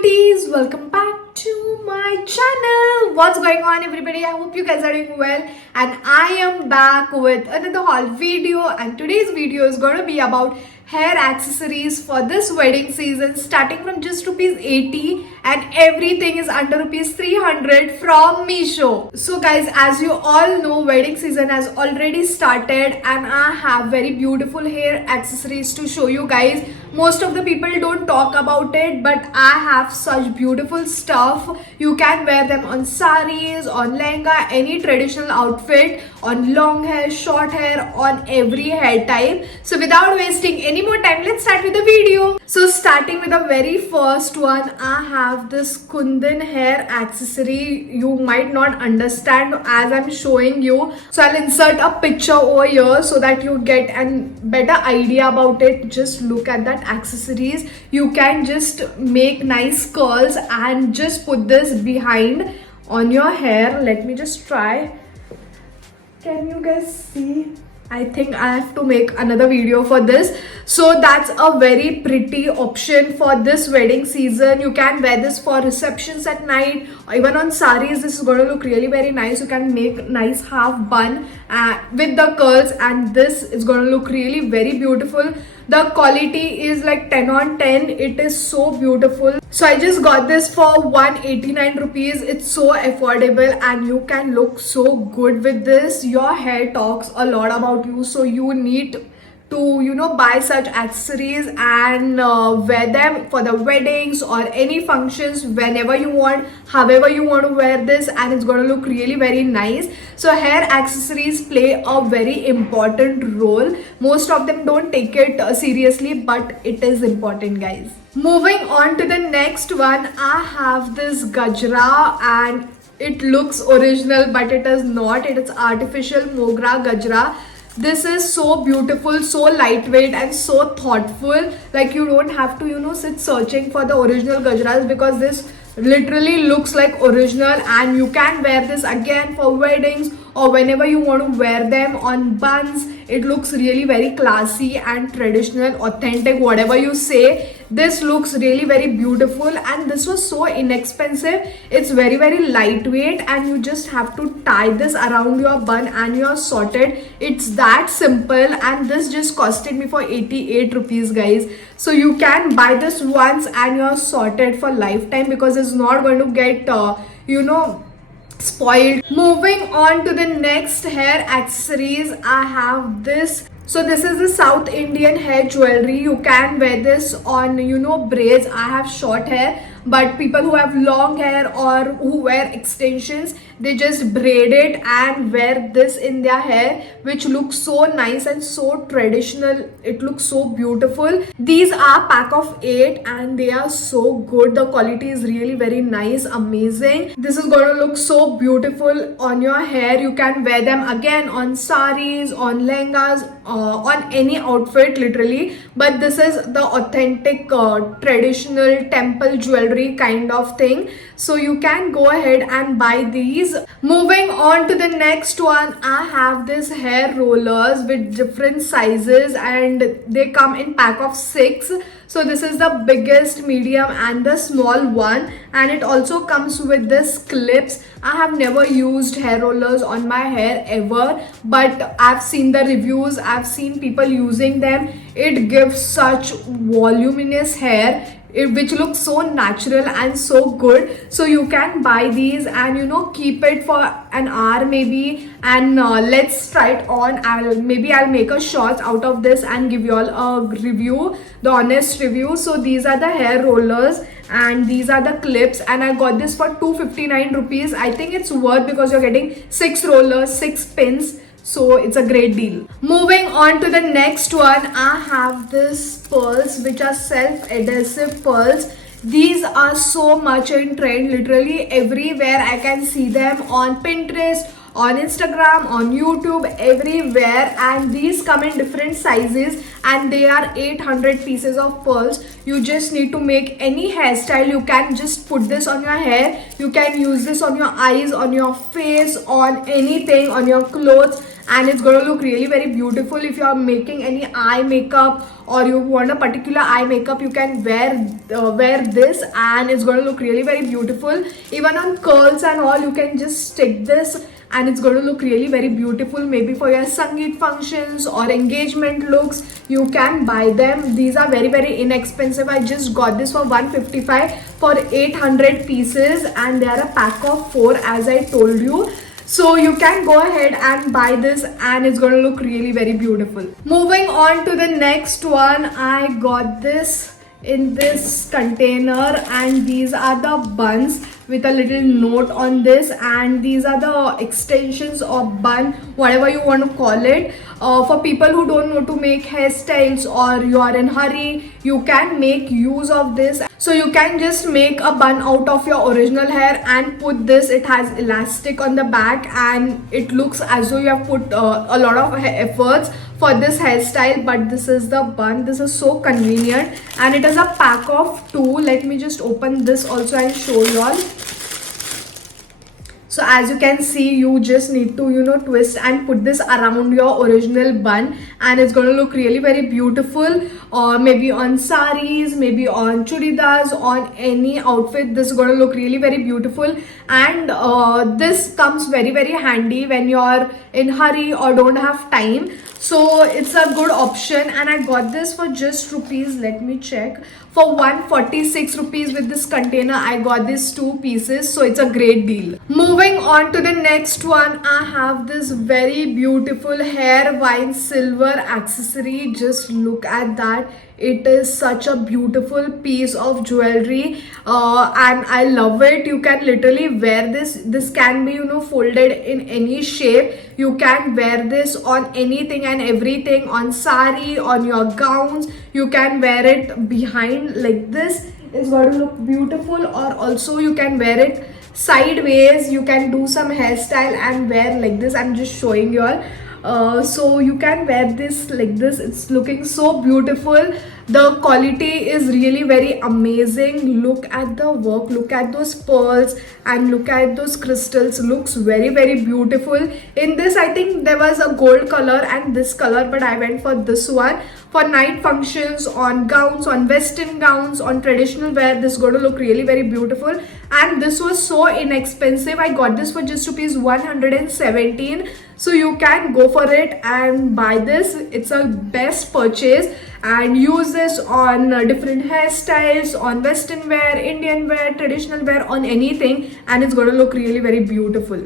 cuties, welcome back to my channel. What's going on, everybody? I hope you guys are doing well, and I am back with another haul video. And today's video is going to be about hair accessories for this wedding season, starting from just rupees 80 and everything is under rupees 300 from Meesho. So guys, as you all know, wedding season has already started and I have very beautiful hair accessories to show you guys. Most of the people don't talk about it, but I have such beautiful stuff. You can wear them on saris, on lehenga, any traditional outfit, on long hair, short hair, on every hair type. So without wasting any more time, let's start with the video. So starting with the very first one, I have this Kundan hair accessory. You might not understand as I'm showing you, so I'll insert a picture over here so that you get a better idea about it. Just look at that accessories. You can just make nice curls and just put this behind on your hair. Let me just try. Can you guys see? I think I have to make another video for this. So that's a very pretty option for this wedding season. You can wear this for receptions at night, or even on saris. This is going to look really very nice. You can make nice half bun with the curls, and this is going to look really very beautiful. The quality is like 10 on 10. It is so beautiful. So I just got this for 189 rupees. It's so affordable and you can look so good with this. Your hair talks a lot about you, so you need to buy such accessories and wear them for the weddings or any functions whenever you want, however you want to wear this, and it's going to look really very nice. So hair accessories play a very important role. Most of them don't take it seriously, but it is important, guys. Moving on to the next one, I have this Gajra, and it looks original but it is not. It is artificial Mogra Gajra. This is so beautiful, so lightweight and so thoughtful. Like you don't have to sit searching for the original Gajras, because this literally looks like original, and you can wear this again for weddings or whenever you want to wear them on buns. It looks really very classy and traditional, authentic, whatever you say. This looks really very beautiful, and this was so inexpensive. It's very very lightweight and you just have to tie this around your bun and you're sorted. It's that simple, and this just costed me for 88 rupees, guys. So you can buy this once and you're sorted for lifetime, because it's not going to get spoiled. Moving on to the next hair accessories, I have this. So this is the South Indian hair jewelry. You can wear this on braids. I have short hair, but people who have long hair or who wear extensions, they just braid it and wear this in their hair, which looks so nice and so traditional. It looks so beautiful. These are pack of 8 and they are so good. The quality is really very nice, amazing. This is going to look so beautiful on your hair. You can wear them again on saris, on lehengas, on any outfit literally. But this is the authentic traditional temple jewelry kind of thing. So you can go ahead and buy these. Moving on to the next one, I have this hair rollers with different sizes and they come in pack of 6. So this is the biggest, medium and the small one, and it also comes with this clips. I have never used hair rollers on my hair ever, but I've seen the reviews, I've seen people using them. It gives such voluminous hair, which looks so natural and so good. So you can buy these and keep it for an hour maybe, and let's try it on. I'll make a short out of this and give you all a review, the honest review. So these are the hair rollers and these are the clips, and I got this for 259 rupees. I think it's worth, because you're getting 6 rollers, 6 pins. So it's a great deal. Moving on to the next one, I have this pearls, which are self-adhesive pearls. These are so much in trend. Literally everywhere I can see them, on Pinterest, on Instagram, on YouTube, everywhere. And these come in different sizes and they are 800 pieces of pearls. You just need to make any hairstyle. You can just put this on your hair. You can use this on your eyes, on your face, on anything, on your clothes. and it's going to look really very beautiful. If you are making any eye makeup or you want a particular eye makeup, you can wear this, and it's going to look really very beautiful. Even on curls and all, you can just stick this and it's going to look really very beautiful. Maybe for your sangeet functions or engagement looks, you can buy them. These are very very inexpensive. I just got this for 155 for 800 pieces, and they are a pack of 4 as I told you. So you can go ahead and buy this, and it's going to look really very beautiful. Moving on to the next one, I got this in this container, and these are the buns with a little note on this, and these are the extensions of bun, whatever you want to call it. For people who don't know to make hairstyles or you are in hurry, you can make use of this. So you can just make a bun out of your original hair and put this. It has elastic on the back and it looks as though you have put a lot of efforts for this hairstyle, but this is the bun. This is so convenient, and it is a pack of 2. Let me just open this also and show you all. So as you can see, you just need to twist and put this around your original bun, and it's going to look really very beautiful, or maybe on saris, maybe on churidars, on any outfit. This is going to look really very beautiful, and this comes very very handy when you're in hurry or don't have time. So it's a good option, and I got this for just rupees, let me check, for 146 rupees. With this container I got these 2 pieces, so it's a great deal. Moving on to the next one, I have this very beautiful hair wine silver accessory. Just look at that. It is such a beautiful piece of jewelry, and I love it. You can literally wear this. This can be folded in any shape. You can wear this on anything and everything, on sari, on your gowns. You can wear it behind like this. It's going to look beautiful, or also you can wear it sideways. You can do some hairstyle and wear like this. I'm just showing you all. So you can wear this like this. It's looking so beautiful. The quality is really very amazing. Look at the work, look at those pearls, and look at those crystals. Looks very very beautiful. In this, I think there was a gold color and this color, but I went for this one. For night functions, on gowns, on western gowns, on traditional wear, this is going to look really very beautiful. And this was so inexpensive. I got this for just rupees 117. So you can go for it and buy this. It's a best purchase, and use this on different hairstyles, on western wear, Indian wear, traditional wear, on anything, and it's going to look really very beautiful.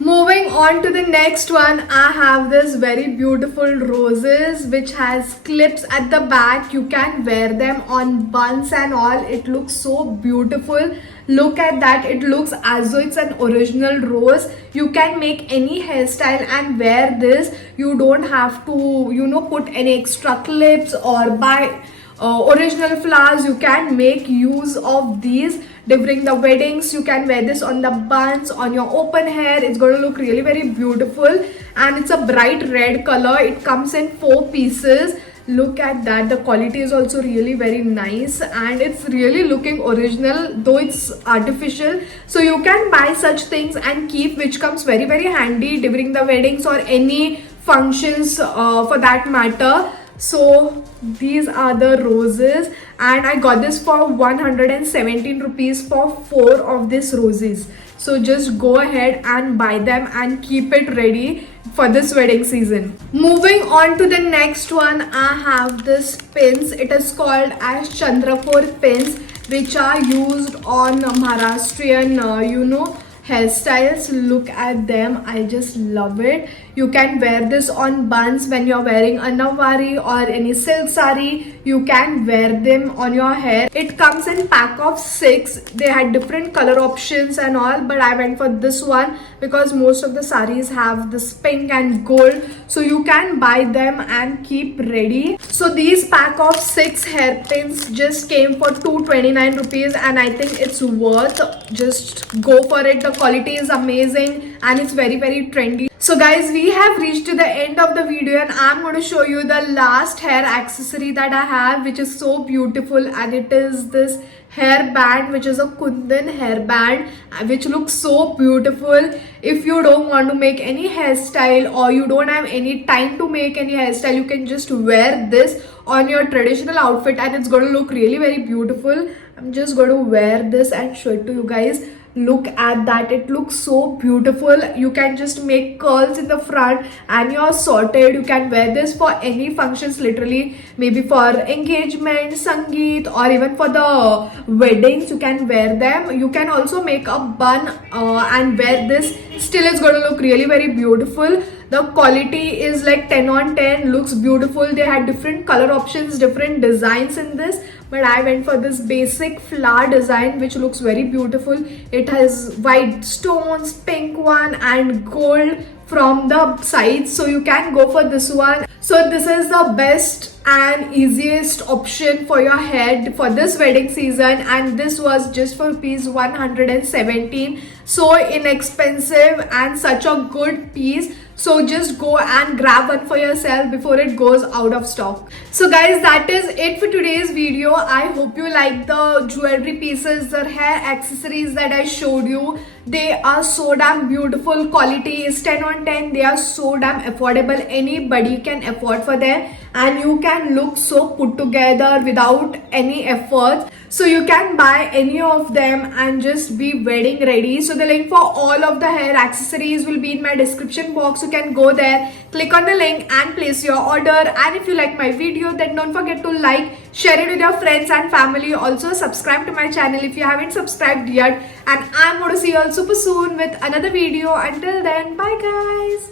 Moving on to the next one, I have this very beautiful roses which has clips at the back. You can wear them on buns and all. It looks so beautiful. Look at that. It looks as though it's an original rose. You can make any hairstyle and wear this. You don't have to put any extra clips or buy original flowers. You can make use of these during the weddings. You can wear this on the buns, on your open hair. It's going to look really very beautiful, and it's a bright red color. It comes in 4 pieces. Look at that. The quality is also really very nice, and it's really looking original, though it's artificial. So you can buy such things and keep, which comes very very handy during the weddings or any functions for that matter. So these are the roses, and I got this for 117 rupees for 4 of these roses. So just go ahead and buy them and keep it ready for this wedding season. Moving on to the next one, I have this pins. It is called as Chandrapur pins, which are used on Maharashtrian hairstyles. Look at them. I just love it. You can wear this on buns when you're wearing a nawari or any silk sari. You can wear them on your hair. It comes in pack of 6. They had different color options and all, but I went for this one because most of the saris have this pink and gold. So you can buy them and keep ready. So these pack of 6 hairpins just came for 229 rupees, and I think it's worth. Just go for it. The quality is amazing and it's very very trendy. So guys, we have reached to the end of the video and I'm going to show you the last hair accessory that I have, which is so beautiful, and it is this hair band, which is a kundan hair band, which looks so beautiful. If you don't want to make any hairstyle or you don't have any time to make any hairstyle, you can just wear this on your traditional outfit and it's going to look really very beautiful. I'm just going to wear this and show it to you guys. Look at that, it looks so beautiful. You can just make curls in the front and you're sorted. You can wear this for any functions, literally, maybe for engagement, sangeet, or even for the weddings you can wear them. You can also make a bun and wear this. Still, it's going to look really very beautiful. The quality is like 10 on 10, looks beautiful. They had different color options, different designs in this, but I went for this basic flower design, which looks very beautiful. It has white stones, pink one, and gold from the sides, so you can go for this one. So this is the best and easiest option for your head for this wedding season, and this was just for rupees 117. So inexpensive and such a good piece. So just go and grab one for yourself before it goes out of stock. So guys, that is it for today's video. I hope you like the jewelry pieces, the hair accessories that I showed you. They are so damn beautiful. Quality is 10 on 10. They are so damn affordable. Anybody can afford for them, and you can look so put together without any effort. So you can buy any of them and just be wedding ready. So the link for all of the hair accessories will be in my description box. You can go there, click on the link and place your order. And if you like my video, then don't forget to like, share it with your friends and family. Also subscribe to my channel if you haven't subscribed yet. And I'm going to see you all super soon with another video. Until then, bye guys.